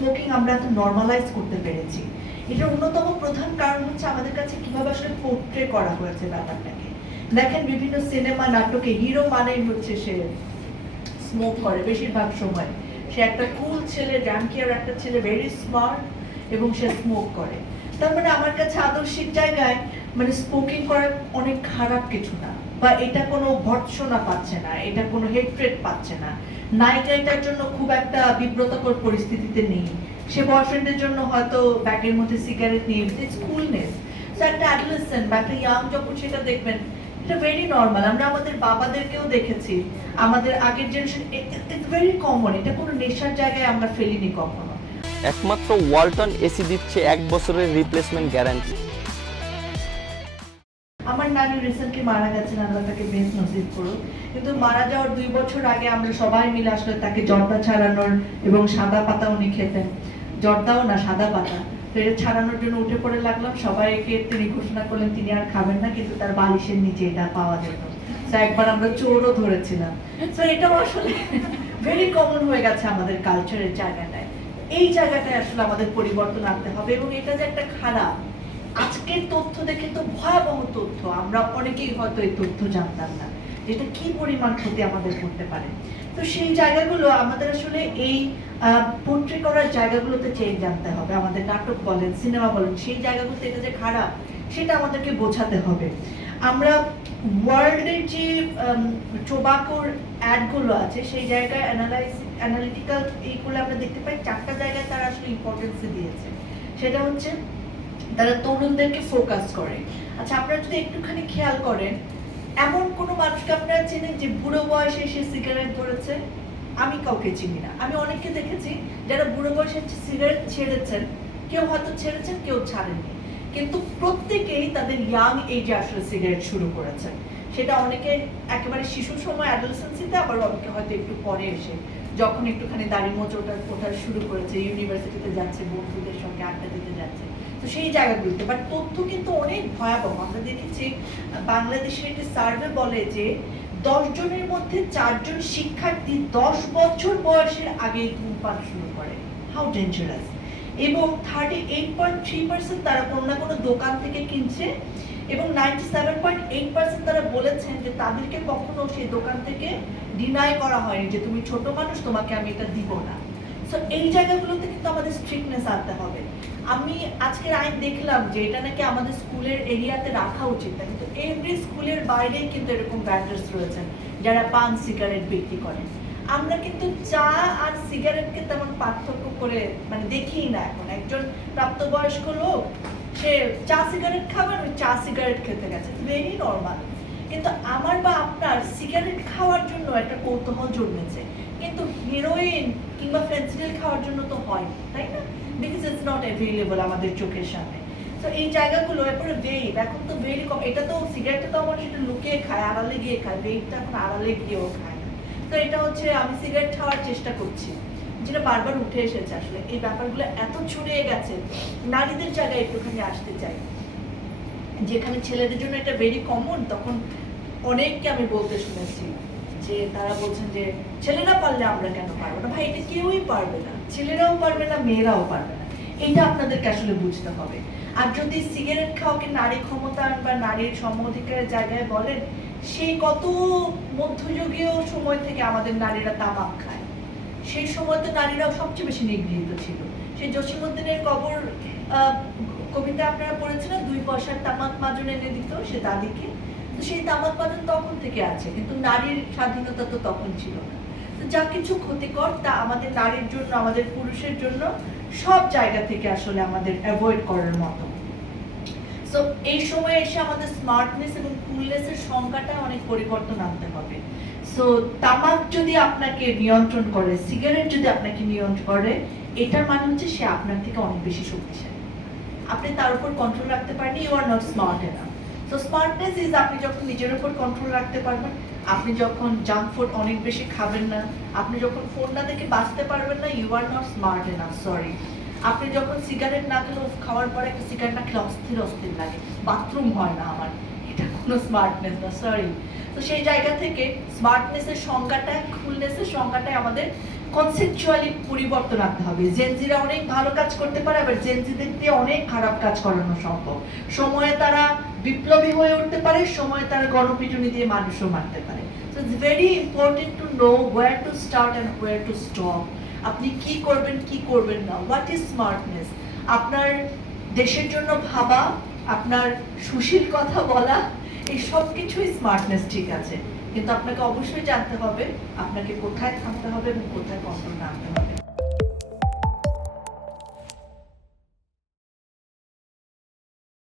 Smoking আমরা এত normalise করতে পেরেছি। এটার অন্যতম প্রধান কারণ হচ্ছে আমাদের কাছে কীভাবে আসলে পোর্ট্রে করা হয়েছে ব্যাপারটাকে। দেখেন বিভিন্ন সিনেমা নাটকে হিরো মানে হচ্ছে সে স্মোক করে বেশিরভাগ সময়। সে একটা কুল ছেলে আর একটা ছেলে ভেরি স্মার্ট এবং সে স্মোক করে। তার মানে আমার কাছে আদর্শিক জায়গায় মানে স্মোকিং করা অনেক খারাপ কিছু না। বা এটা কোনো ভর্ৎসনা পাচ্ছে না, এটা কোনো হেট্রেট পাচ্ছে না। নায়িকা এটার জন্য খুব একটা বিব্রতকর পরিস্থিতিতে নেই। সে বয়ফ্রেন্ডের জন্য হয়তো ব্যাগের মধ্যে সিগারেট নিয়ে ইটস কুলনেস তো একটা অ্যাডলেসেন্ট বা একটা ইয়াং যখন সেটা দেখবেন, এটা ভেরি নর্মাল আমরা আমাদের বাবাদেরকেও দেখেছি। আমাদের আগের জেনারেশন ইটস ভেরি কমন এটা কোনো নেশার জায়গায় আমরা ফেলিনি কখনো। একমাত্র ওয়ালটন এসি দিচ্ছে এক বছরের রিপ্লেসমেন্ট গ্যারান্টি আমার নানি রিসেন্টলি মারা গেছেন, আল্লাহ তাকে বেশ নসিব করুক। কিন্তু মারা যাওয়ার দুই বছর আগে আমরা সবাই মিলে আসলে তাকে জর্দা ছাড়ানোর এবং সাদা পাতা উনি খেতেন। জর্দাও না, সাদা পাতা। এটা ছাড়ানোর জন্য উঠে পড়ে লাগলাম। সবাইকে তিনি ঘোষণা করলেন, তিনি আর খাবেন না, কিন্তু তার বালিশের নিচে এটা পাওয়া যেত। একবার আমরা চোরও ধরেছিলাম। তো এটাও আসলে ভেরি কমন হয়ে গেছে আমাদের কালচারের জায়গাটায়। এই জায়গাটায় আসলে আমাদের পরিবর্তন আনতে হবে এবং এটা যে একটা খারাপ আজকের তথ্য দেখে তো ভয়াবহ তথ্য। আমরা অনেকেই হয়তো এই তথ্য জানতাম না, যেটা কি পরিমাণ ক্ষতি আমাদের করতে পারে। তো সেই জায়গাগুলো আমাদের আসলে এই পোর্ট্রে করার জায়গাগুলোতে চেঞ্জ আনতে হবে। আমাদের নাটক বলেন সিনেমা বলেন, সেই জায়গাগুলোতে এটা যে খারাপ, সেটা আমাদেরকে বোঝাতে হবে। আমরা ওয়ার্ল্ডের যে টোবাকোর অ্যাডগুলো আছে, সেই জায়গায় অ্যানালাইজ অ্যানালিটিক্যাল এইগুলো আমরা দেখতে পাই। চারটা জায়গায় তারা আসলে ইম্পর্টেন্স দিয়েছে। সেটা হচ্ছে তারা তরুণদেরকে ফোকাস করে। আচ্ছা আপনারা যদি একটুখানি খেয়াল করেন, এমন কোনো মানুষকে আপনারা চেনেন যে বুড়ো বয়সে এসে সিগারেট ধরেছে? আমি কাউকে চিনি না। আমি অনেককে দেখেছি যারা বুড়ো বয়সে সিগারেট ছেড়েছেন, কেউ হয়তো ছেড়েছেন, কেউ ছাড়েননি। কিন্তু প্রত্যেকেই তাদের ইয়াং এজে আসলে সিগারেট শুরু করেছেন সেটা অনেকে একেবারে শিশু সময় অ্যাডোলসেন্সিতে আবার অনেকে হয়তো একটু পরে এসে, যখন একটুখানি দাড়ি মোচ ওটা শুরু করেছে ইউনিভার্সিটিতে যাচ্ছে, বন্ধুদের সঙ্গে আড্ডা দিতে যাচ্ছে। তো সেই জায়গাগুলোতে বাট তথ্য কিন্তু অনেক ভয়াবহ। আমরা দেখেছি বাংলাদেশের একটি সার্ভে বলে যে, দশ জনের মধ্যে চারজন শিক্ষার্থী দশ বছর বয়সের আগে ধূমপান শুরু করে। হাউ ডেঞ্জারাস এবং thirty eight point three percent তারা কোনো না কোনো দোকান থেকে কিনছে এবং ninety seven point eight percent তারা বলেছেন যে তাদেরকে কখনো সেই দোকান থেকে ডিনাই করা হয়নি যে, তুমি ছোট মানুষ, তোমাকে আমি এটা দিব না। সো এই জায়গাগুলোতে কিন্তু আমাদের স্ট্রিক্টনেস আনতে হবে। আমি আজকের আইন দেখলাম যে এটা নাকি আমাদের স্কুলের এরিয়াতে রাখা উচিত না, কিন্তু এভরি স্কুলের বাইরেই কিন্তু এরকম ব্যান্ডার্স রয়েছেন যারা পান সিগারেট বিক্রি করেন আমরা কিন্তু চা আর সিগারেটকে তেমন পার্থক্য করে মানে দেখিই না এখন। একজন প্রাপ্তবয়স্ক লোক, সে চা সিগারেট খাবেন ওই চা সিগারেট খেতে গেছে। ভেরি নর্মাল কিন্তু আমার বা আপনার সিগারেট খাওয়ার জন্য একটা কৌতূহল জন্মেছে। কিন্তু হিরোইন কিংবা ফেন্সিডিল খাওয়ার জন্য তো হয়, তাই না? বিকজ ইটস নট অ্যাভেলেবল আমাদের চোখের সামনে। তো এই জায়গাগুলো, এরপরে ভেইপ এখন তো ভেরি কম, এটা তো সিগারেটটা তো আমার সেটা লুকিয়ে খায় আড়ালে গিয়ে খায় ভেইপটা এখন আড়ালে গিয়েও খায় তো এটা হচ্ছে আমি সিগারেট খাওয়ার চেষ্টা করছি, যেটা বারবার উঠে এসেছে আসলে। এই ব্যাপারগুলো এত ছড়িয়ে গেছে, নারীদের জায়গায় একটুখানি আসতে চাই। যেখানে ছেলেদের জন্য এটা ভেরি কমন তখন অনেককে আমি বলতে শুনেছি। যে তারা বলছেন যে ছেলেরা পারলে আমরা কেন পারব না? ভাই, এটা কেউই পারবে না। ছেলেরাও পারবে না, মেয়েরাও পারবে না। এটা আপনাদেরকে আসলে বুঝতে হবে। আর যদি সিগারেট খাওয়াকে নারী ক্ষমতায়ন বা নারীর সম অধিকারের জায়গায় বলেন সেই কত মধ্যযুগীয় সময় থেকে আমাদের নারীরা তামাক খায়। সেই সময় তো নারীরাও সবচেয়ে বেশি নিগৃহীত ছিল। সেই জসীমউদ্দিনের কবর কবিতা আপনারা পড়েছিলেন দুই পয়সার তামাক মাজন এনে দিত সে দাদিকে। সেই তামাক মাজন তখন থেকে আছে, কিন্তু নারীর স্বাধীনতা তো তখন ছিল না। তো যা কিছু ক্ষতিকর তা আমাদের নারীর জন্য, আমাদের পুরুষের জন্য সব জায়গা থেকে আসলে আমাদের অ্যাভয়েড করার মতো। সো এই সময় এসে আমাদের স্মার্টনেস এবং কুলনেসের সংখ্যাটা অনেক পরিবর্তন আনতে হবে। সো তামাক যদি আপনাকে নিয়ন্ত্রণ করে সিগারেট যদি আপনাকে নিয়ন্ত্রণ করে, এটার মানে হচ্ছে সে আপনার থেকে অনেক বেশি শক্তিশালী। আপনি তার উপর কন্ট্রোল রাখতে পারেন you are not smart enough so smartness is আপনি যখন নিজের উপর কন্ট্রোল রাখতে পারবেন, আপনি যখন জাঙ্ক ফুড অনেক বেশি খাবেন না, আপনি যখন ফোন না দেখে বাঁচতে পারবেন না you are not smart enough sorry আপনি যখন সিগারেট না খেলে খাওয়ার পরে একটা সিগারেট না খেলে অস্থির অস্থির লাগে। বাথরুম হয় না আমার। কোনো স্মার্টনেস না সরি তো সেই জায়গা থেকে স্মার্টনেসের সংজ্ঞাটা কুলনেসের সংজ্ঞাটাই আমাদের কনসেপচুয়ালি পরিবর্তন আনতে হবে। জেনজিরা অনেক ভালো কাজ করতে পারে, আবার জেনজিদের দিয়ে অনেক খারাপ কাজ করানো সম্ভব। সময়ে তারা বিপ্লবী হয়ে উঠতে পারে, সময়ে তারা গণপিটুনি দিয়ে মানুষও মারতে পারে। So it's very important to know where to start and where to stop আপনি কি করবেন কি করবেন না? হোয়াট ইজ স্মার্টনেস আপনার দেশের জন্য ভাবা, আপনার সুশীল কথা বলা এই সব কিছুই স্মার্টনেস ঠিক আছে। কিন্তু আপনাকে অবশ্যই জানতে হবে, আপনাকে কোথায় থাকতে হবে এবং কোথায় কন্ট্রোল আনতে হবে।